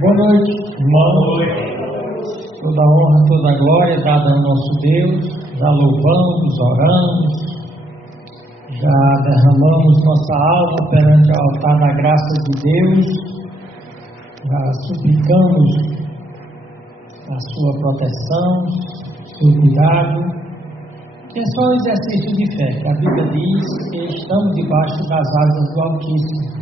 Boa noite, irmãos. Toda honra, toda glória é dada ao nosso Deus. Já louvamos, oramos, já derramamos nossa alma perante o altar da graça de Deus, já suplicamos a sua proteção, seu cuidado, que é só um exercício de fé. A Bíblia diz que estamos debaixo das asas do Altíssimo.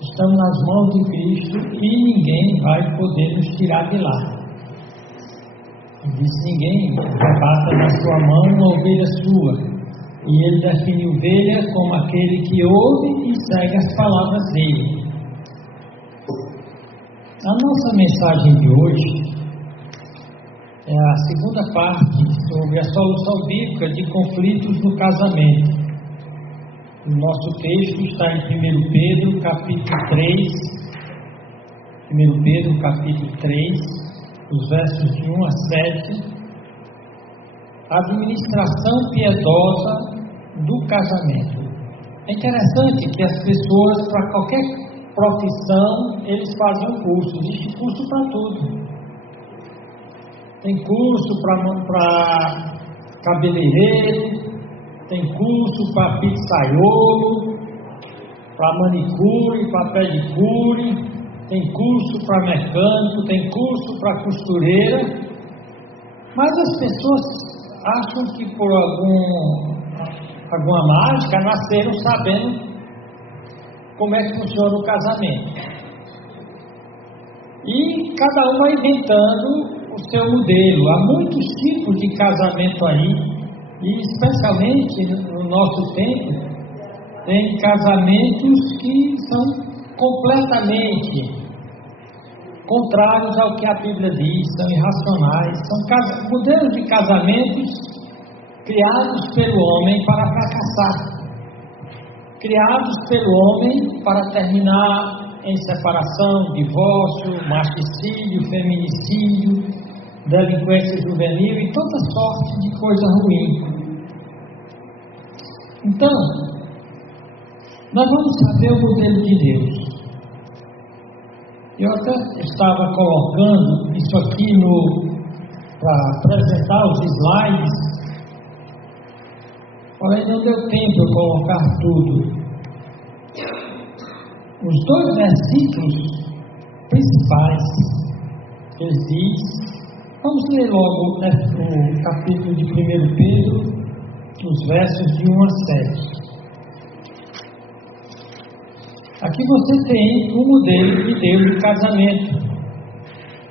Estamos nas mãos de Cristo e ninguém vai poder nos tirar de lá. Diz: ninguém arrebata na sua mão uma ovelha sua. E ele define ovelha como aquele que ouve e segue as palavras dele. A nossa mensagem de hoje é a segunda parte sobre a solução bíblica de conflitos no casamento. O nosso texto está em 1 Pedro, capítulo 3. 1 Pedro, capítulo 3, os versos de 1 a 7. Administração piedosa do casamento. É interessante que as pessoas, para qualquer profissão, eles fazem um curso. Existe curso para tudo. Tem curso para cabeleireiro, tem curso para pizzaiolo, para manicure, para pedicure, tem curso para mecânico, tem curso para costureira. Mas as pessoas acham que por alguma mágica nasceram sabendo como é que funciona o casamento. E cada um vai inventando o seu modelo. Há muitos tipos de casamento aí. E especialmente no nosso tempo, tem casamentos que são completamente contrários ao que a Bíblia diz, são irracionais, são modelos de casamentos criados pelo homem para fracassar, criados pelo homem para terminar em separação, divórcio, matricídio, feminicídio, delinquência juvenil e toda sorte de coisa ruim. Então, nós vamos saber o modelo de Deus. Eu até estava colocando isso aqui para apresentar os slides, porém não deu tempo de colocar tudo. Os dois versículos principais, eles dizem. Vamos ler logo o capítulo de 1 Pedro, os versos de 1 a 7. Aqui você tem um modelo de Deus de casamento.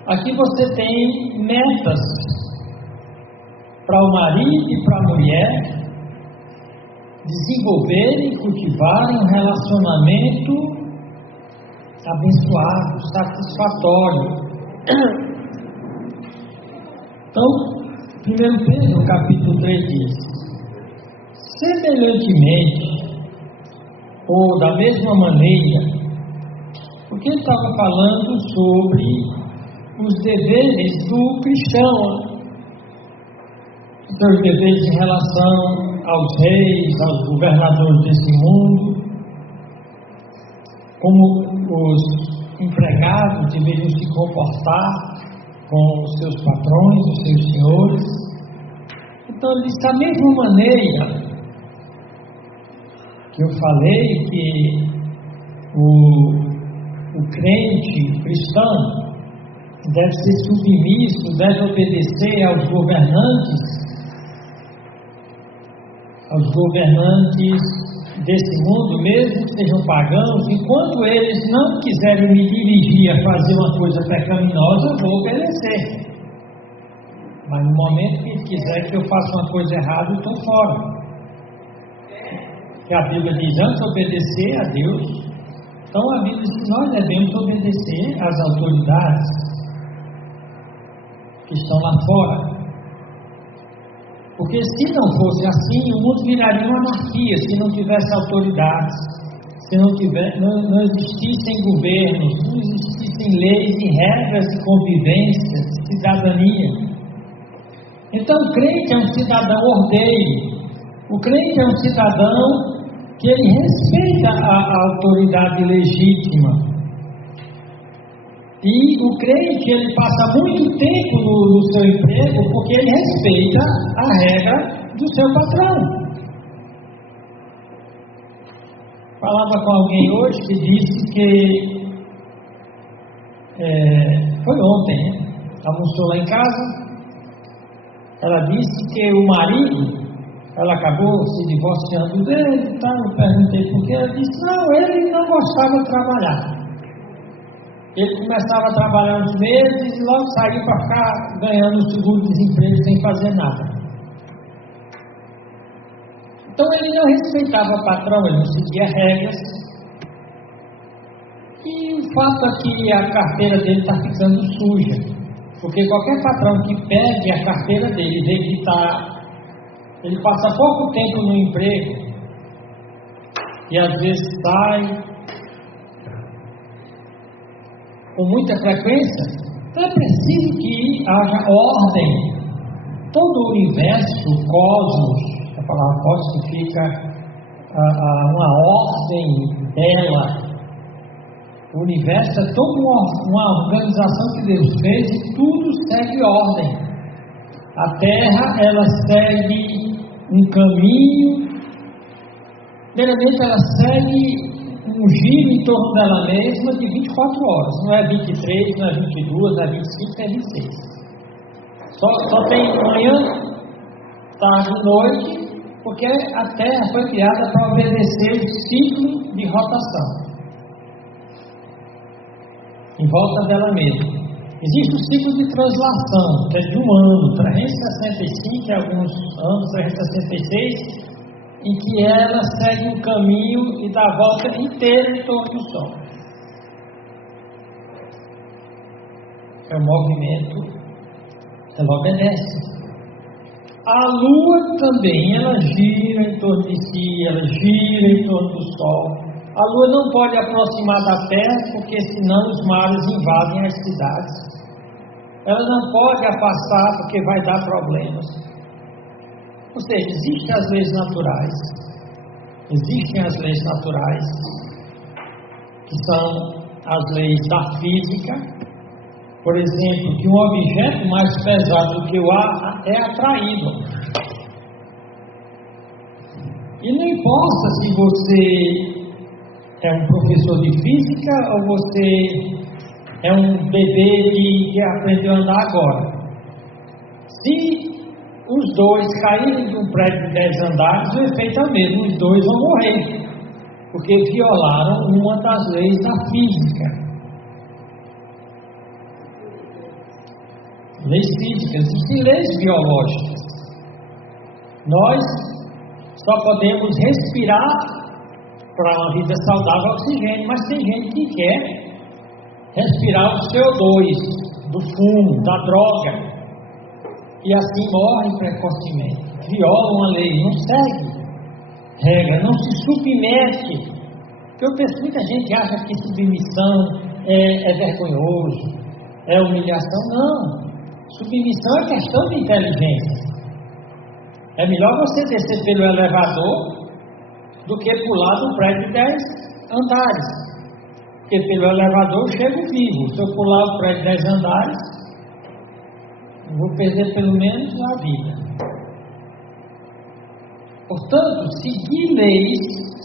Aqui você tem metas para o marido e para a mulher desenvolverem e cultivarem um relacionamento abençoado, satisfatório. Então, 1 Pedro, capítulo 3 diz: semelhantemente, ou da mesma maneira, porque ele estava falando sobre os deveres do cristão, então, os deveres em relação aos reis, aos governadores desse mundo, como os empregados deveriam se comportar com os seus patrões, os seus senhores. Então, da mesma maneira que eu falei que o crente cristão deve ser submisso, deve obedecer aos governantes desse mundo, mesmo que sejam pagãos, enquanto eles não quiserem me dirigir a fazer uma coisa pecaminosa, eu vou obedecer. Mas no momento que quiser que eu faça uma coisa errada, eu estou fora. Que a Bíblia diz antes obedecer a Deus. Então a Bíblia diz que nós devemos obedecer às autoridades que estão lá fora. Porque se não fosse assim, o mundo viraria uma anarquia, se não tivesse autoridades, se não existissem governos, não existissem leis e regras de convivência, de cidadania. Então o crente é um cidadão ordeiro, o crente é um cidadão que ele respeita a autoridade legítima. E o crente, ele passa muito tempo no seu emprego porque ele respeita a regra do seu patrão. Falava com alguém hoje que disse que foi ontem, né? Almoçou lá em casa. Ela disse que o marido, ela acabou se divorciando dele e tal. Eu perguntei por quê. Ela disse: não, ele não gostava de trabalhar. Ele começava a trabalhar uns meses e logo saía para ficar ganhando o seguro-desemprego sem fazer nada. Então ele não respeitava o patrão, ele não seguia regras. E o fato é que a carteira dele está ficando suja. Porque qualquer patrão que perde a carteira dele, vê que ele passa pouco tempo no emprego e às vezes sai com muita frequência, então é preciso que haja ordem. Todo o universo, o cosmos, a palavra cosmos significa uma ordem bela. O universo é toda uma organização que Deus fez e tudo segue ordem. A Terra, ela segue um caminho, primeiramente ela segue um giro em torno dela mesma de 24 horas, não é 23, não é 22, não é 25, é 26. Só tem manhã, tarde e noite, porque a Terra foi criada para obedecer o ciclo de rotação em volta dela mesma. Existe o ciclo de translação, que é de um ano, 365, alguns anos, 366, em que ela segue um caminho e dá a volta inteira em torno do Sol. É um movimento, ela obedece. A Lua também, ela gira em torno de si, ela gira em torno do Sol. A Lua não pode aproximar da Terra, porque senão os mares invadem as cidades. Ela não pode afastar, porque vai dar problemas. Ou seja, existem as leis naturais. Existem as leis naturais, que são as leis da física. Por exemplo, que um objeto mais pesado do que o ar é atraído. E não importa se você é um professor de física ou você é um bebê que aprendeu a andar agora. Se os dois caírem de um prédio de 10 andares, o efeito é o mesmo, os dois vão morrer, porque violaram uma das leis da física. Leis físicas, existem leis biológicas. Nós só podemos respirar para uma vida saudável oxigênio, mas tem gente que quer respirar o CO2 do fumo, da droga, e assim morrem precocemente, violam a lei, não segue regra, não se submete. Porque eu penso, muita gente acha que submissão é vergonhoso, é humilhação. Não, submissão é questão de inteligência. É melhor você descer pelo elevador do que pular de um prédio de 10 andares. Porque pelo elevador eu chego vivo. Se eu pular o prédio de 10 andares, eu vou perder pelo menos a vida. Portanto, seguir leis,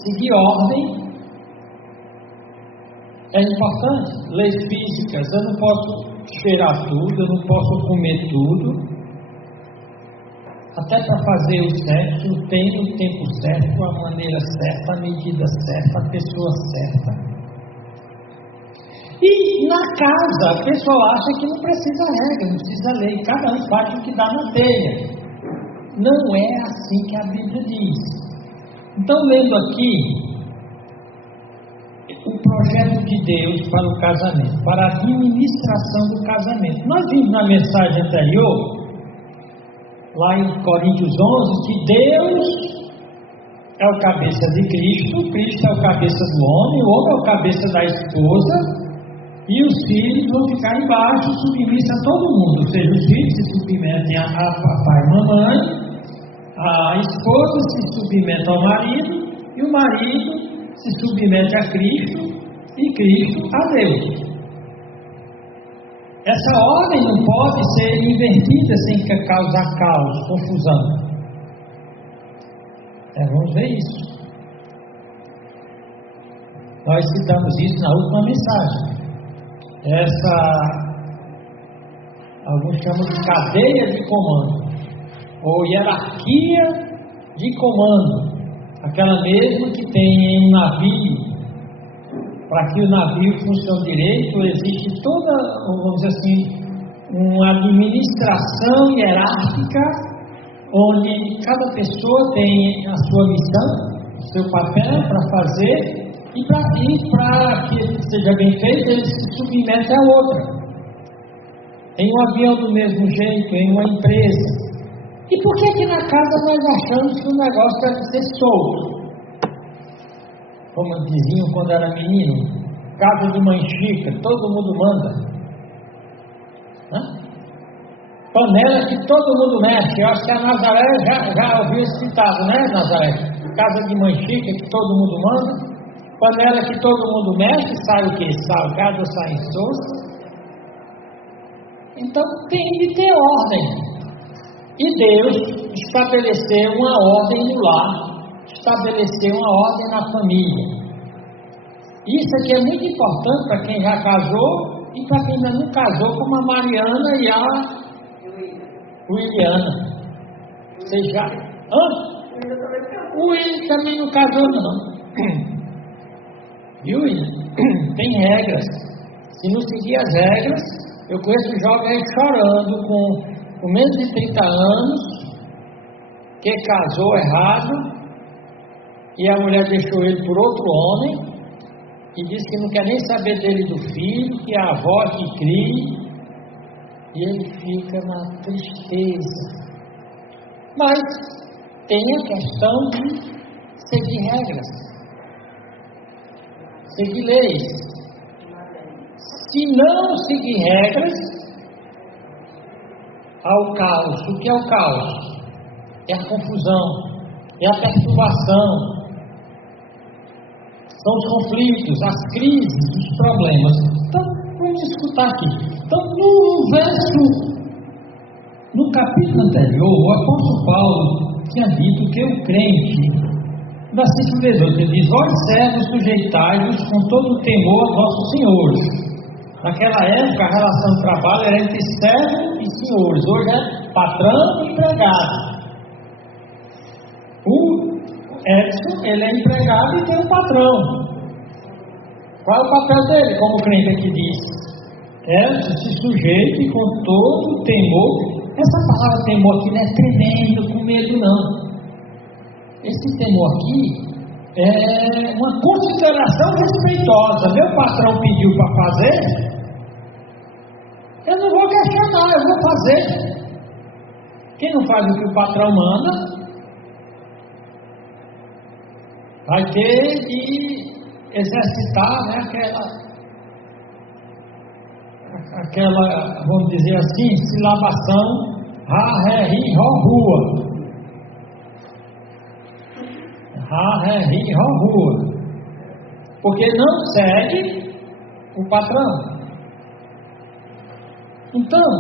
seguir ordem é importante. Leis físicas, eu não posso cheirar tudo, eu não posso comer tudo. Até para fazer o sexo, tem o tempo certo, a maneira certa, a medida certa, a pessoa certa. E na casa, a pessoa acha que não precisa regra, não precisa lei, cada um faz o que dá na telha. Não é assim que a Bíblia diz. Então, lendo aqui, o projeto de Deus para o casamento, para a administração do casamento. Nós vimos na mensagem anterior, lá em Coríntios 11, que Deus é o cabeça de Cristo, Cristo é o cabeça do homem, o homem é o cabeça da esposa, e os filhos vão ficar embaixo, submissos a todo mundo. Ou seja, os filhos se submetem a papai e mamãe, a esposa se submete ao marido, e o marido se submete a Cristo, e Cristo a Deus. Essa ordem não pode ser invertida sem causar caos, confusão. Vamos ver isso. Nós citamos isso na última mensagem. Alguns chamam de cadeia de comando, ou hierarquia de comando, aquela mesma que tem em um navio. Para que o navio funcione direito, existe toda, vamos dizer assim, uma administração hierárquica, onde cada pessoa tem a sua missão, o seu papel para fazer, e para que seja bem feito, ele se submete a outra. Em um avião do mesmo jeito, em uma empresa. E por que na casa nós achamos que o negócio deve ser solto? Como diziam quando era menino, casa de mãe chica, todo mundo manda. Panela que todo mundo mexe. Eu acho que a Nazaré já ouviu esse ditado, né, Nazaré? Casa de mãe chica que todo mundo manda. Panela que todo mundo mexe, sai o quê? Salgado ou sai insosso? Então tem de ter ordem. E Deus estabeleceu uma ordem no lar. Estabelecer uma ordem na família. Isso aqui é muito importante para quem já casou e para quem ainda não casou, como a Mariana e a Williana. Vocês já? O William também não casou, não. Viu, William? Tem regras. Se não seguir as regras, eu conheço jovens chorando com menos de 30 anos, que casou errado. E a mulher deixou ele por outro homem, e disse que não quer nem saber dele do filho, que é a avó que crie, e ele fica na tristeza. Mas tem a questão de seguir regras, seguir leis. Se não seguir regras, há o caos. O que é o caos? É a confusão, é a perturbação. São os conflitos, as crises, os problemas. Então, vamos escutar aqui. Então, no capítulo anterior, o apóstolo Paulo tinha dito que o crente, no versículo 18, ele diz: vós servos, sujeitai-vos com todo o temor aos vossos senhores. Naquela época, a relação de trabalho era entre servos e senhores. Hoje é patrão e empregado. O Edson, ele é empregado e tem um patrão. Qual é o papel dele, como o crente aqui diz? Edson se sujeite com todo o temor. Essa palavra temor aqui não é tremendo, com medo não. Esse temor aqui é uma consideração respeitosa. Meu patrão pediu para fazer, eu não vou questionar, eu vou fazer. Quem não faz o que o patrão manda, vai ter de exercitar, né, aquela, vamos dizer assim, silabação, ha, ré, ri, ró, rua. Ha, ré, ri, ró, rua. Porque não segue o patrão. Então,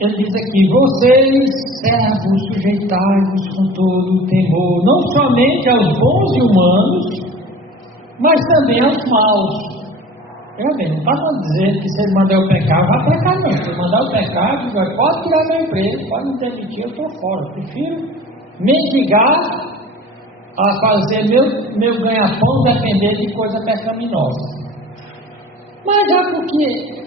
ele diz aqui: vocês, servos, sujeitai-vos com todo o temor, não somente aos bons e humanos, mas também aos maus. Eu bem, não está dizendo que se ele mandar eu pecar, vai pecar não. Se ele mandar eu pecar, pode tirar meu emprego, pode me demitir, eu estou fora. Eu prefiro mendigar a fazer meu ganha-pão depender de coisa pecaminosa. Mas já porque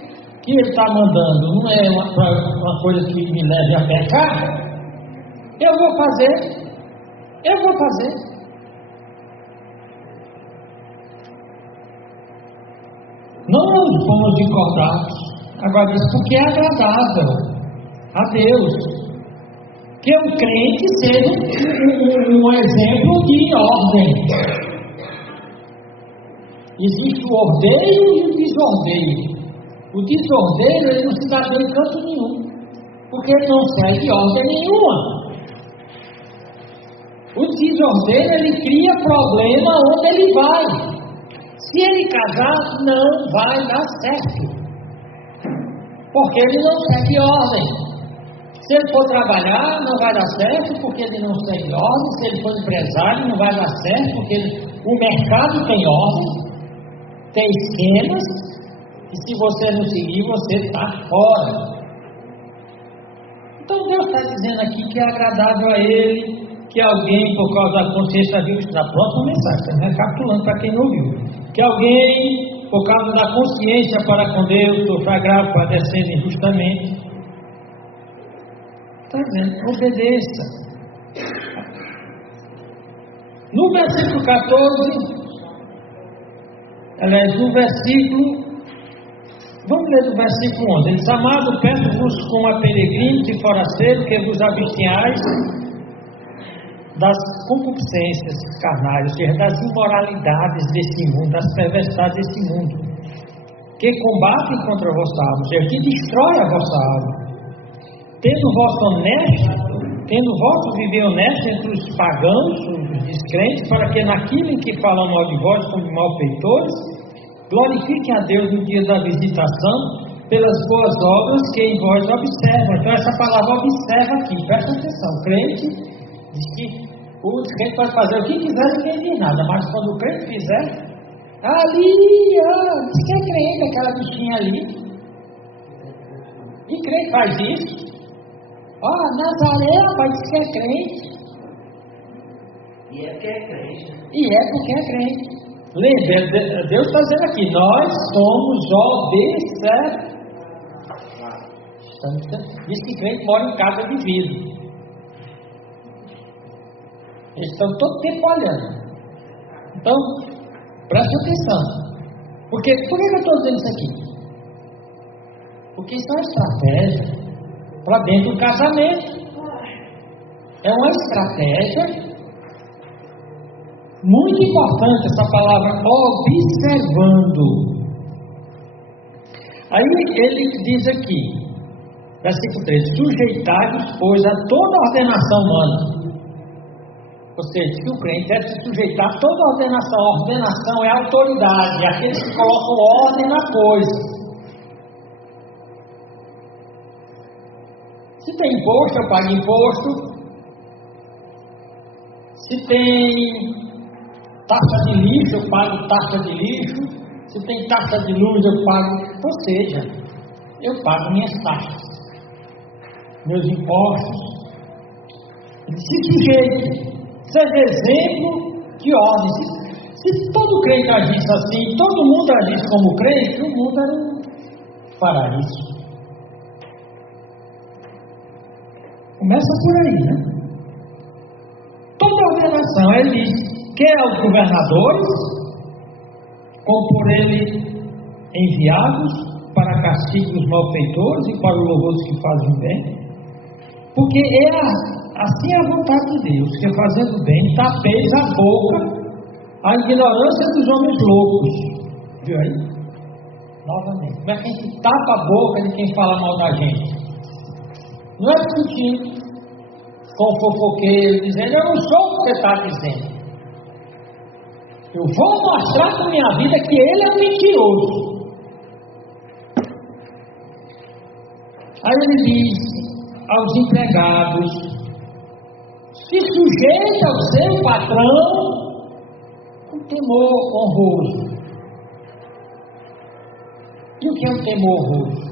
que ele está mandando não é uma coisa que me leve a pecar, eu vou fazer. Não os bons e cordatos, agora diz porque é agradável a Deus que o crente seja um exemplo de ordem. Existe o ordeiro e o desordeiro. O desordeiro, ele não se dá bem em canto nenhum, porque ele não segue ordem nenhuma. O desordeiro, ele cria problema onde ele vai. Se ele casar, não vai dar certo. porque ele não segue ordem. Se ele for trabalhar, não vai dar certo, porque ele não segue ordem. Se ele for empresário, não vai dar certo, porque o mercado tem ordem, tem esquemas, e se você não seguir, você está fora. Então Deus está dizendo aqui que é agradável a Ele, que alguém, por causa da consciência, viu isso na próxima mensagem, está recapitulando para quem não ouviu, que alguém, por causa da consciência para com Deus, sofra grave, padecendo injustamente. Está dizendo, obedeça. No versículo 14, aliás, no versículo, vamos ler do versículo 11. Ele diz: amado, peço-vos como a peregrinos e forasteiros que vos abstenhais das concupiscências carnais, ou seja, das imoralidades desse mundo, das perversidades desse mundo, que combatem contra a vossa alma, ou seja, que destrói a vossa alma, tendo vosso viver honesto entre os pagãos, os descrentes, para que naquilo em que falam mal de vós como malfeitores, glorifiquem a Deus no dia da visitação, pelas boas obras que em vós observam. Então essa palavra observa aqui, presta atenção, o crente diz que o descrente pode fazer o que quiser, ninguém diz nada, mas quando o crente fizer, ali, diz que é crente, aquela bichinha ali, e crente faz isso. Nazaré, mas diz que é crente. E é porque é crente. E é porque é crente. Lembre, Deus está dizendo aqui, nós somos observantes. Diz que crente mora em casa de vidro. Eles estão todo tempo olhando. Então, preste atenção. Por que eu estou dizendo isso aqui? Porque isso é uma estratégia para dentro do casamento. É uma estratégia muito importante, essa palavra observando. Aí ele diz aqui, versículo 13: sujeitai-vos, pois, a toda a ordenação humana. Ou seja, que o crente deve se sujeitar a toda a ordenação. A ordenação é a autoridade, é aqueles que colocam ordem na coisa. Se tem imposto, eu pago imposto. Se tem taxa de lixo, eu pago taxa de lixo. Se tem taxa de luz, eu pago. Ou seja, eu pago minhas taxas, meus impostos. Se sujeite, seja exemplo de ordem. Se todo crente agisse assim, todo mundo agisse como crente, o mundo não fará isso. Começa por aí, né? Toda ordenação, ele diz, quer aos governadores, como por ele enviados para castigo dos malfeitores e para o louvor dos que fazem bem, porque assim é a vontade de Deus, que fazendo bem, tapeis a boca, a ignorância dos homens loucos. Viu aí? Novamente, como é que a gente tapa a boca de quem fala mal da gente? Não é discutindo com o fofoqueiro, dizendo, eu não sou o que você está dizendo. Eu vou mostrar com a minha vida que ele é mentiroso. Aí ele diz aos empregados, se sujeita ao seu patrão com temor honroso. E o que é um temor honroso?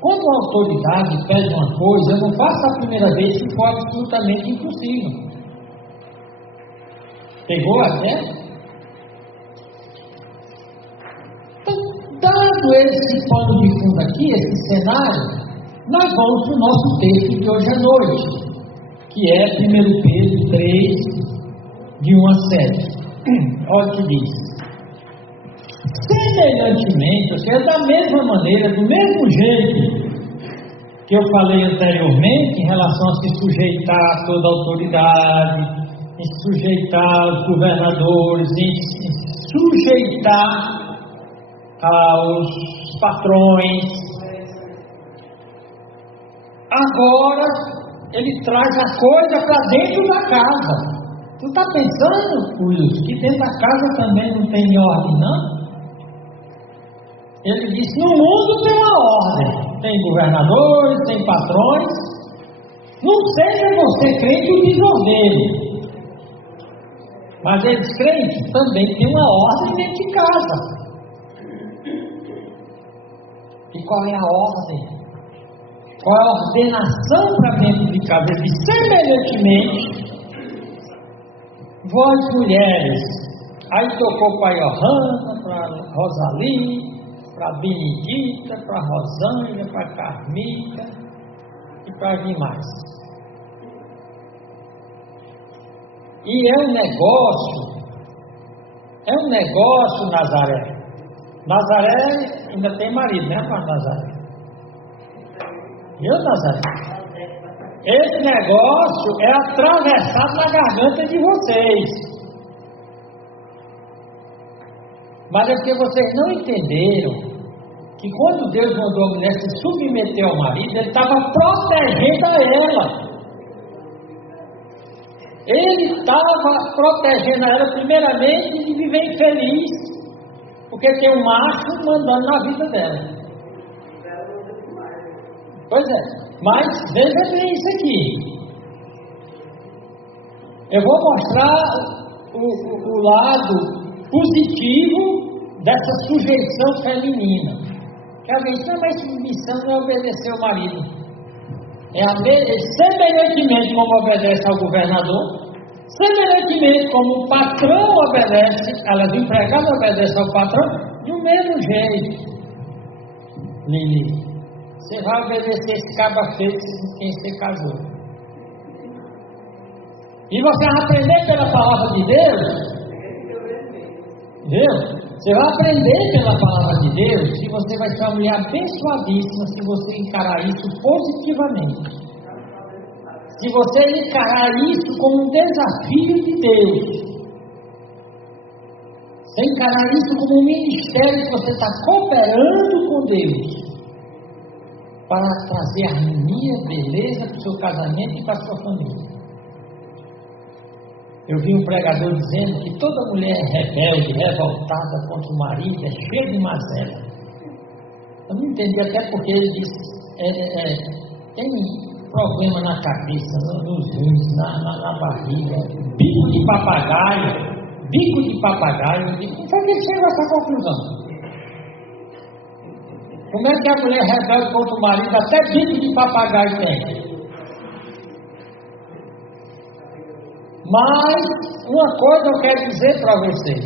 Quando a autoridade pede uma coisa, eu não faço a primeira vez se for absolutamente impossível. Pegou até? Então, dado esse pano de fundo aqui, esse cenário, nós vamos para o nosso texto de hoje à noite, que é 1 Pedro 3, de 1 a 7. Olha o que diz. Semelhantemente, ou seja, da mesma maneira, do mesmo jeito que eu falei anteriormente, em relação a se sujeitar a toda a autoridade, em se sujeitar aos governadores, em se sujeitar aos patrões, agora ele traz a coisa para dentro da casa. Tu está pensando, Wilson, que dentro da casa também não tem ordem, não? Ele disse, no mundo tem uma ordem. Tem governadores, tem patrões. Não seja você crente o desordeiro. Mas eles crentes também têm uma ordem dentro de casa. E qual é a ordem? Qual é a ordenação para dentro de casa? Ele diz, semelhantemente, vós mulheres, aí tocou para a Johanna, para a Rosalie, para a Benedita, para a Rosângela, para a Carmita e para as demais. E é um negócio, Nazaré. Nazaré ainda tem marido, né, para Nazaré? Viu, Nazaré? Esse negócio é atravessado na garganta de vocês. Mas é porque vocês não entenderam que quando Deus mandou a mulher se submeter ao marido, Ele estava protegendo a ela. Ele estava protegendo a ela primeiramente de viver infeliz, porque tem um macho mandando na vida dela. Pois é, mas veja bem isso aqui. Eu vou mostrar o lado positivo dessa sujeição feminina. Que alguém diz, não, mas submissão não é obedecer ao marido. Semelhantemente como obedece ao governador, semelhantemente como o patrão obedece, as empregadas obedecem ao patrão, do mesmo jeito. Lili, você vai obedecer esse caba feito com quem você casou. E você vai aprender pela palavra de Deus. Viu? Você vai aprender pela palavra de Deus se você vai ser uma mulher abençoadíssima se você encarar isso positivamente. Se você encarar isso como um desafio de Deus. Se encarar isso como um ministério que você está cooperando com Deus para trazer harmonia, beleza para o seu casamento e para a sua família. Eu vi um pregador dizendo que toda mulher rebelde, revoltada contra o marido é cheia de mazela. Eu não entendi até porque ele disse, tem problema na cabeça, nos rins, na barriga, bico de papagaio. Eu digo, como foi que ele chegou a essa conclusão? Como é que a mulher rebelde contra o marido até bico de papagaio tem? Mas, uma coisa eu quero dizer para vocês.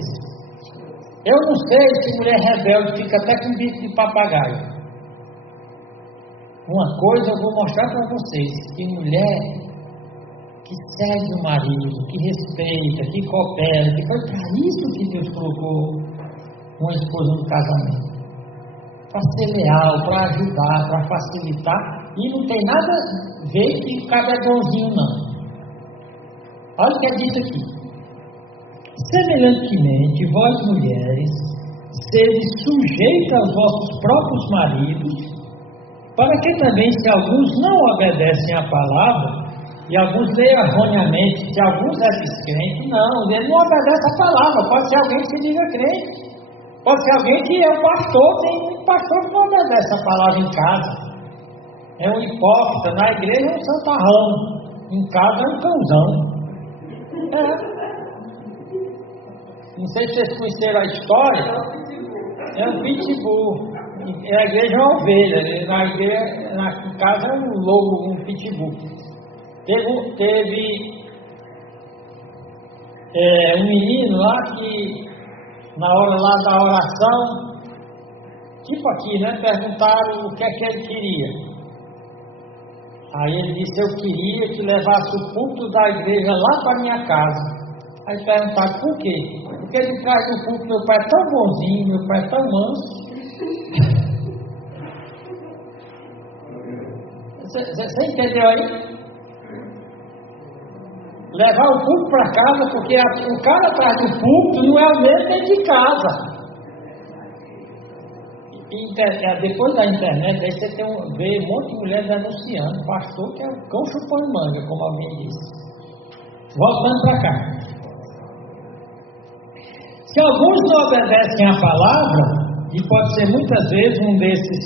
Eu não sei se mulher rebelde fica até com bico de papagaio. Uma coisa eu vou mostrar para vocês. Que mulher que segue o marido, que respeita, que coopera, que foi para isso que Deus colocou uma esposa no casamento. Para ser leal, para ajudar, para facilitar. E não tem nada a ver que cada é bonzinho, não. Olha o que é dito aqui. Semelhantemente, vós mulheres, sede sujeitas aos vossos próprios maridos, para que também, se alguns não obedecem à palavra, e alguns leem erroneamente, se alguns é descrente, não, ele não obedece à palavra, pode ser alguém que se diga crente, pode ser alguém que é um pastor, tem um pastor que não obedece a palavra em casa, é um hipócrita, na igreja é um santarrão, em casa é um cãozão. Não sei se vocês conheceram a história. É um pitbull. A igreja é uma ovelha. Na casa é um lobo, um pitbull. Teve um menino lá que, na hora lá da oração, tipo aqui, né? Perguntaram o que é que ele queria. Aí ele disse, eu queria que levasse o púlpito da igreja lá para minha casa. Aí perguntaram, por quê? Porque ele traz o púlpito, meu pai é tão bonzinho, meu pai é tão manso. Você entendeu aí? Levar o púlpito para casa, porque o cara atrás do púlpito não é o mesmo dentro de casa. Depois da internet, aí você vê um monte de mulher denunciando, pastor que é o cão chupando manga, como alguém disse. Voltando para cá. Se alguns não obedecem à palavra, e pode ser muitas vezes um desses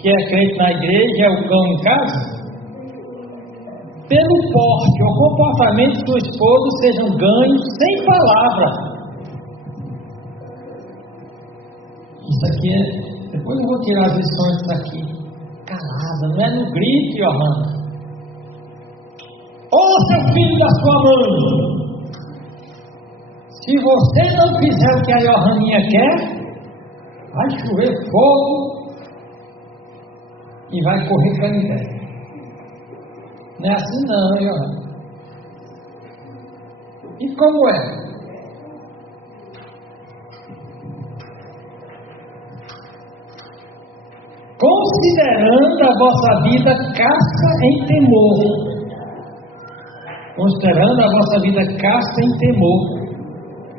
que é crente na igreja, é o cão em casa? Pelo porte ou comportamento de sua esposa sejam ganhos sem palavra. Isso aqui é... Depois eu vou tirar as lições disso aqui. Calada, não é no grito, Johanna. Ouça, filho da sua mãe. Se você não fizer o que a Johaninha quer, vai chover fogo e vai correr canivete. Não é assim não, Johanna. E como é? Considerando a vossa vida casta em temor. Considerando a vossa vida casta em temor.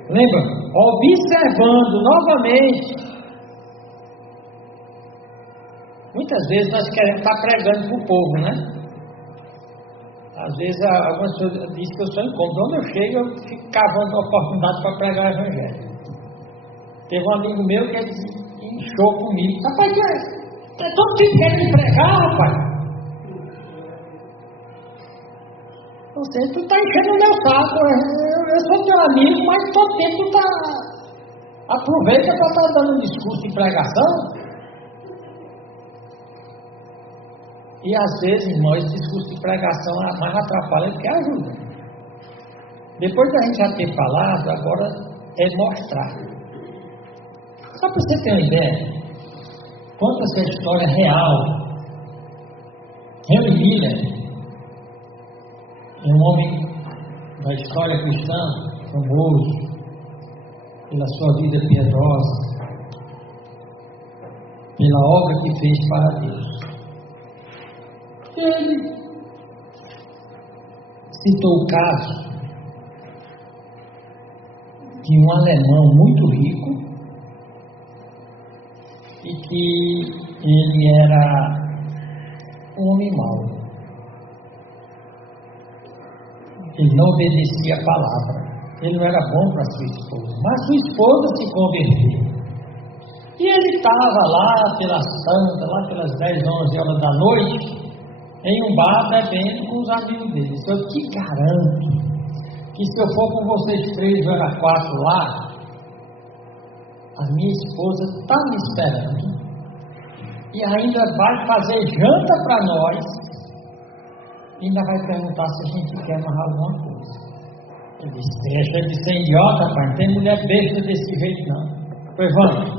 Lembra? Observando novamente. Muitas vezes nós queremos estar pregando para o povo, né? Às vezes algumas pessoas dizem que eu sou incômodo. Quando eu chego, eu fico cavando oportunidade para pregar o evangelho. Teve um amigo meu que inchou comigo. Rapaz, todo tempo quer me pregar, rapaz. Você, tu está enchendo o meu saco. Eu sou teu amigo, mas todo tempo tu aproveita para estar dando um discurso de pregação. E às vezes, irmão, esse discurso de pregação mais atrapalha do que ajuda. Depois da gente já ter falado, agora é mostrar. Só para você ter uma ideia, conta essa história real. Henry Miller é um homem da história cristã, famoso pela sua vida piedosa, pela obra que fez para Deus. Ele citou o caso de um alemão muito rico e que ele era um homem mau. Ele não obedecia a palavra. Ele não era bom para sua esposa, mas sua esposa se converteu. E ele estava lá pelas tantas, lá pelas 10, 11 horas da noite, em um bar bebendo com os amigos dele. Eu te garanto que se eu for com vocês 3 ou 4 lá, a minha esposa está me esperando e ainda vai fazer janta para nós e ainda vai perguntar se a gente quer mais alguma coisa. Ele disse: deixa de ser idiota, pai, não tem mulher besta desse jeito não. Pois vamos.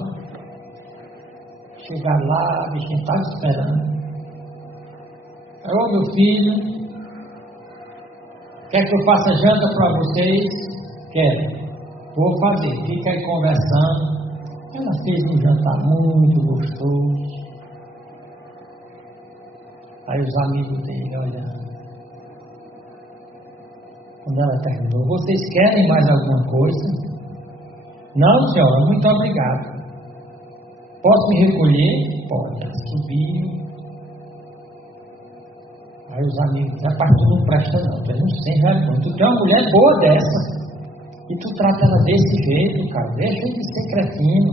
Chegar lá, a bichinha está me esperando. Ô meu filho, quer que eu faça janta para vocês? Quero. Vou fazer. Fica aí conversando. Ela fez um jantar muito gostoso. Aí os amigos dele olhando. Quando ela terminou: vocês querem mais alguma coisa? Não, senhora, muito obrigado. Posso me recolher? Pode. Ela subiu. Aí os amigos: rapaz, tu não presta não, tu não tem vergonha. Tu tem uma mulher boa dessa e tu trata ela desse jeito, cara. Deixa de ser cretino.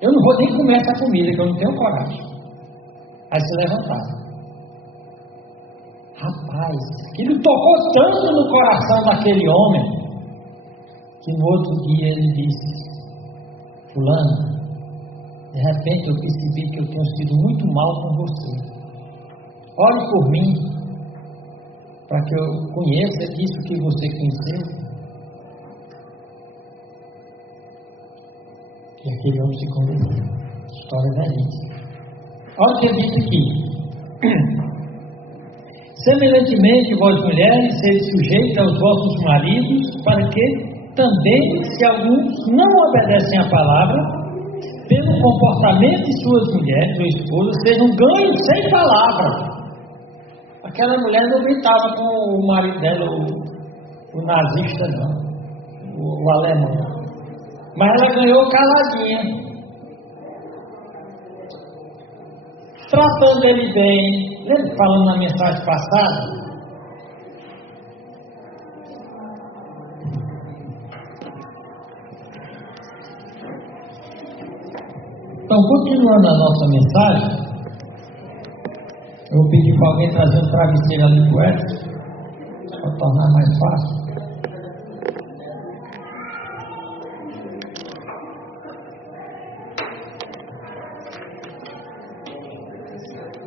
Eu não vou nem comer essa comida, que eu não tenho coragem. Aí se levantaram. Rapaz, aquilo tocou tanto no coração daquele homem que no outro dia ele disse: fulano, de repente eu percebi que eu tenho sido muito mal com você. Ore por mim, para que eu conheça isso que você conheceu. E aquele homem se converteu. História belíssima. Olha o que diz aqui. Semelhantemente, vós mulheres, sede sujeitas aos vossos maridos, para que também, se alguns não obedecem à palavra, pelo comportamento de suas mulheres, suas esposas, sejam ganhos sem palavra. Aquela mulher não gritava com o marido dela, o nazista não, o alemão. Mas ela ganhou caladinha. Tratando ele bem. Lembra falando na mensagem passada? continuando a nossa mensagem, eu vou pedir para alguém trazer um travesseiro ali para o Edson, para tornar mais fácil.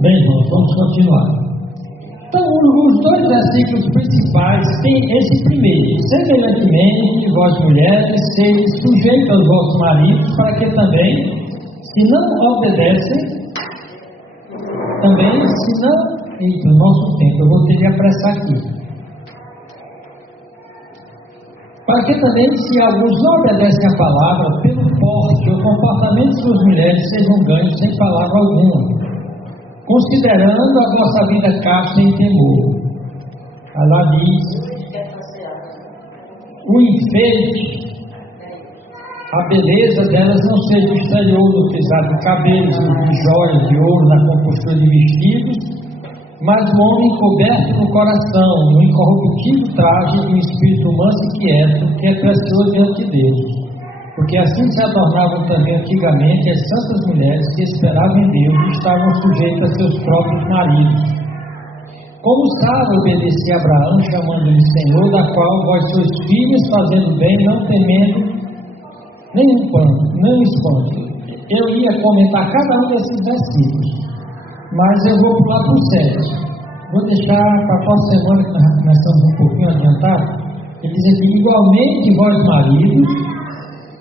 Bem, irmãos, vamos continuar. Então, os dois versículos principais têm esse primeiro: semelhantemente, vós mulheres, seis sujeitos aos vossos maridos, para que também, se não obedecem, também, se não. Eita, o nosso tempo, eu vou ter que apressar aqui. Para que também, se alguns não obedecem à palavra, pelo porte ou comportamento de suas mulheres, sejam ganhos sem palavra alguma, considerando a vossa vida casta em temor. Ela diz: o enfeite, a beleza delas não seja o exterior do pisar de cabelos, de joias, de ouro, na compostura de vestidos, mas o homem coberto no coração, no incorruptível traje de um espírito manso e quieto, que é precioso diante de Deus. Porque assim se adornavam também antigamente as santas mulheres que esperavam em Deus e estavam sujeitas a seus próprios maridos. Como Sara obedecia a Abraão, chamando-lhe Senhor, da qual vós sois filhos, fazendo bem, não temendo nenhum espanto. Eu ia comentar cada um desses versículos, mas eu vou pular para o 7. Vou deixar para a próxima semana, que nós começamos um pouquinho adiantado. Ele diz aqui: igualmente vós maridos,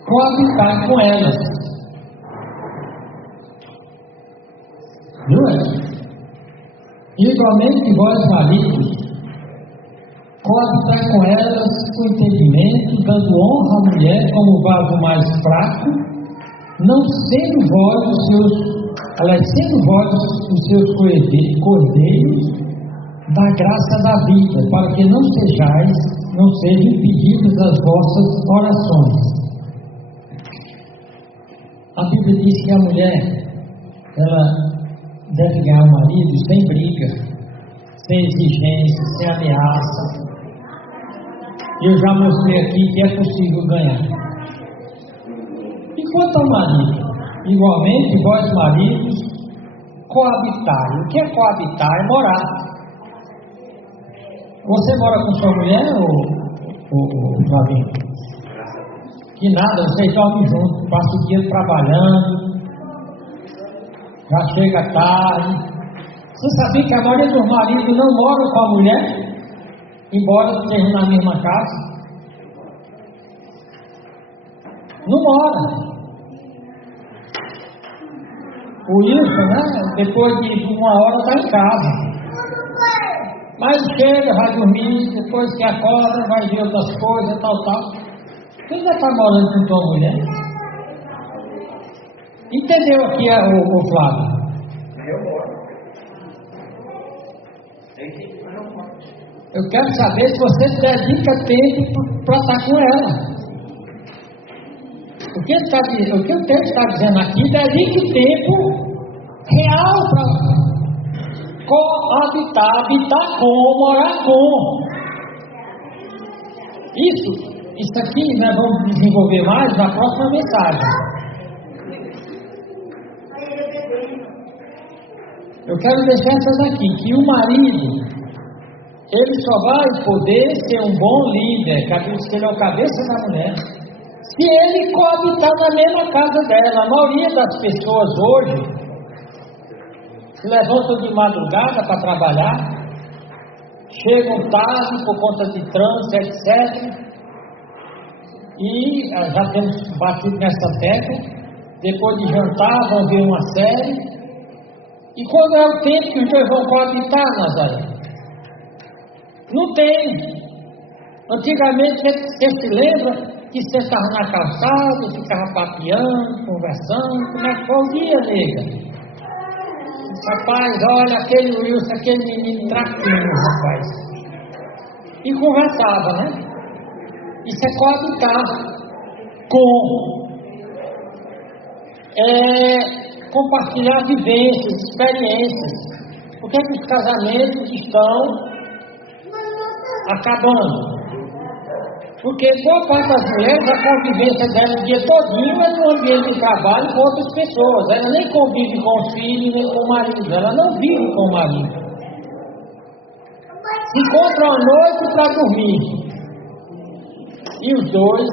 coabitar com elas. Viu? Igualmente vós maridos, coabitar com elas com entendimento, dando honra à mulher como vaso mais fraco, não sendo vós os seus cordeiros da graça da vida, para que não sejam impedidas as vossas orações. A Bíblia diz que a mulher, ela deve ganhar o marido sem briga, sem exigência, sem ameaça. Eu já mostrei aqui que é possível ganhar. E quanto ao marido, igualmente vós maridos, coabitai. O que é coabitar? É morar. Você mora com sua mulher ou Flavinho? Que nada, vocês dormem juntos, passam o dia trabalhando, já chega tarde. Você sabia que a maioria dos maridos não moram com a mulher, embora estejam na mesma casa? Não mora. O Wilson, né? Depois de uma hora está em casa. Mas chega, vai dormir, depois que acorda, vai ver outras coisas, tal. Você ainda está morando com tua mulher? Entendeu aqui o Flávio? Eu moro. Eu quero saber se você dedica tempo para estar com ela. O que o texto está dizendo aqui, dedique tempo real para coabitar, habitar com, morar com. Isso aqui nós vamos desenvolver mais na próxima mensagem. Eu quero deixar essas aqui, que o marido, ele só vai poder ser um bom líder, que ele é o cabeça da mulher, se ele coabitar na mesma casa dela. A maioria das pessoas hoje se levantam de madrugada para trabalhar, chegam tarde por conta de trânsito, etc. E já temos batido nessa tecla. Depois de jantar, vão ver uma série. E quando é o tempo que os dois vão coabitar, Nazaré? Não tem. Antigamente, você se lembra que você estava na calçada, ficava papeando, conversando. Como é que foi o dia, nega? Rapaz, olha, aquele Wilson, aquele menino traquinho, rapaz. E conversava, né? Isso é coabitar com. Compartilhar vivências, experiências. Por que os casamentos estão acabando? Porque boa parte das mulheres, a convivência dela o dia todinho é no ambiente de trabalho com outras pessoas. Ela nem convive com os filhos, nem com o marido. Ela não vive com o marido. Se encontram à noite para dormir. E os dois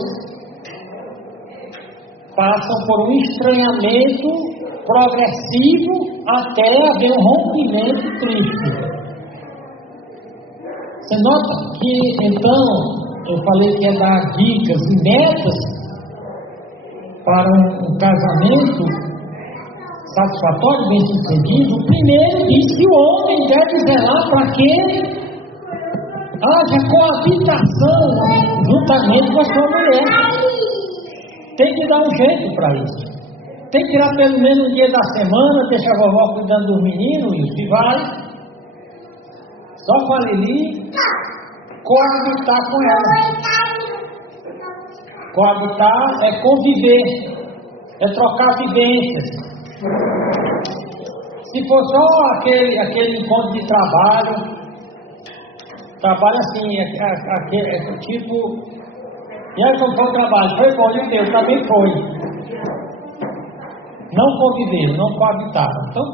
passam por um estranhamento progressivo até haver um rompimento triste. Você nota que, então, eu falei que ia dar dicas e metas para um casamento satisfatório, bem sucedido. O primeiro diz que o homem deve zelar para que haja coabitação juntamente com a sua mulher. Tem que dar um jeito para isso. Tem que tirar pelo menos um dia da semana, deixa a vovó cuidando dos meninos e vai. Só com a Lili, coabitar com ela. Coabitar é conviver, é trocar vivências. Se for só aquele encontro de trabalho assim, tipo, e aí como foi o trabalho? Foi bom, e o teu também foi. Não conviveram, não coabitaram. Então,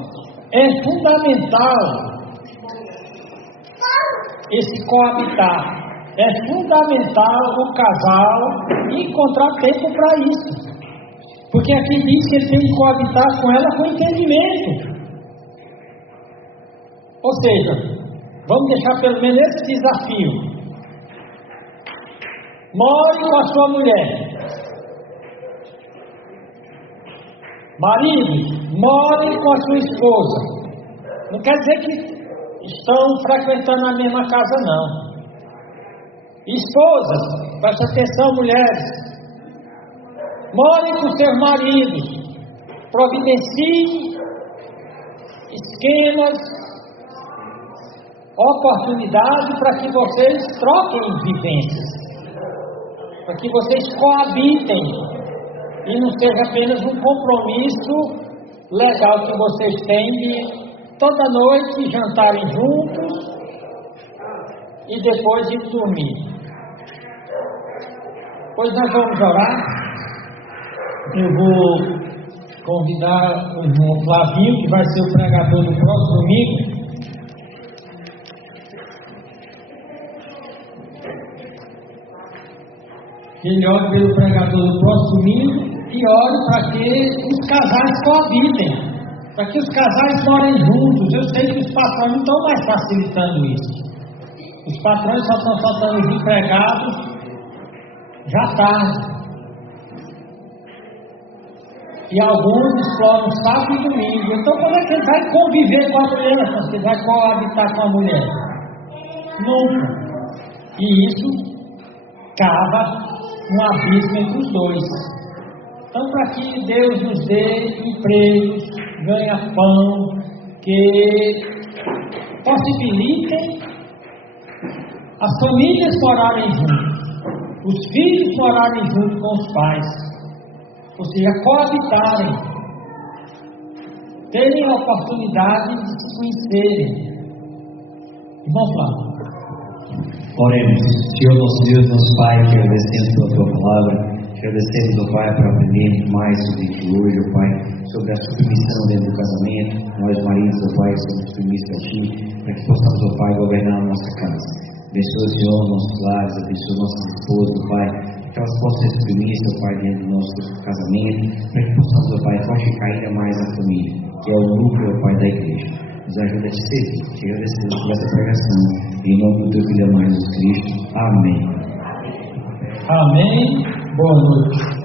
é fundamental esse coabitar. É fundamental o casal encontrar tempo para isso. Porque aqui diz que ele tem que coabitar com ela com entendimento. Ou seja, vamos deixar pelo menos esse desafio. More com a sua mulher. Marido, more com a sua esposa. Não quer dizer que estão frequentando a mesma casa, não. Esposas, presta atenção, mulheres. More com seus maridos. Providencie esquemas, oportunidade para que vocês troquem vivências, para que vocês coabitem e não seja apenas um compromisso legal que vocês têm de toda noite jantarem juntos e depois ir dormir. Pois nós vamos orar. Eu vou convidar o irmão Flavinho, que vai ser o pregador do próximo domingo. Ele ore pelo pregador do próximo domingo e ore para que os casais coabitem, para que os casais morem juntos. Eu sei que os patrões não estão mais facilitando isso. Os patrões só estão soltando os empregados já tarde. E alguns exploram sábado e domingo. Então como é que ele vai conviver com a mulher? Se ele vai coabitar com a mulher? Nunca. E isso cava um abismo entre os dois. Então, para que Deus nos dê empregos, ganha-pão, que possibilitem as famílias morarem juntos, os filhos morarem juntos com os pais, ou seja, coabitarem, terem a oportunidade de se conhecerem. Vamos lá. Oremos. Senhor nosso Deus, nosso Pai, te agradecemos pela tua palavra, te agradecemos, ó Pai, por aprender mais sobre isso hoje, ó Pai, sobre a submissão dentro do casamento. Nós, maridos, ó Pai, somos submissos a Ti, para que possamos, ó Pai, governar a nossa casa. Abençoa, Senhor, nossos lares, abençoa nossas esposas, ó Pai, que elas possam ser submissas, ó Pai, dentro do nosso casamento, para que possamos, ó Pai, fortificar ainda mais a família, que é o núcleo, ó Pai, da igreja. Nos ajuda a te servir. Te agradecemos por essa pregação. Em nome do teu Filho amado Jesus Cristo. Amém. Amém. Boa noite.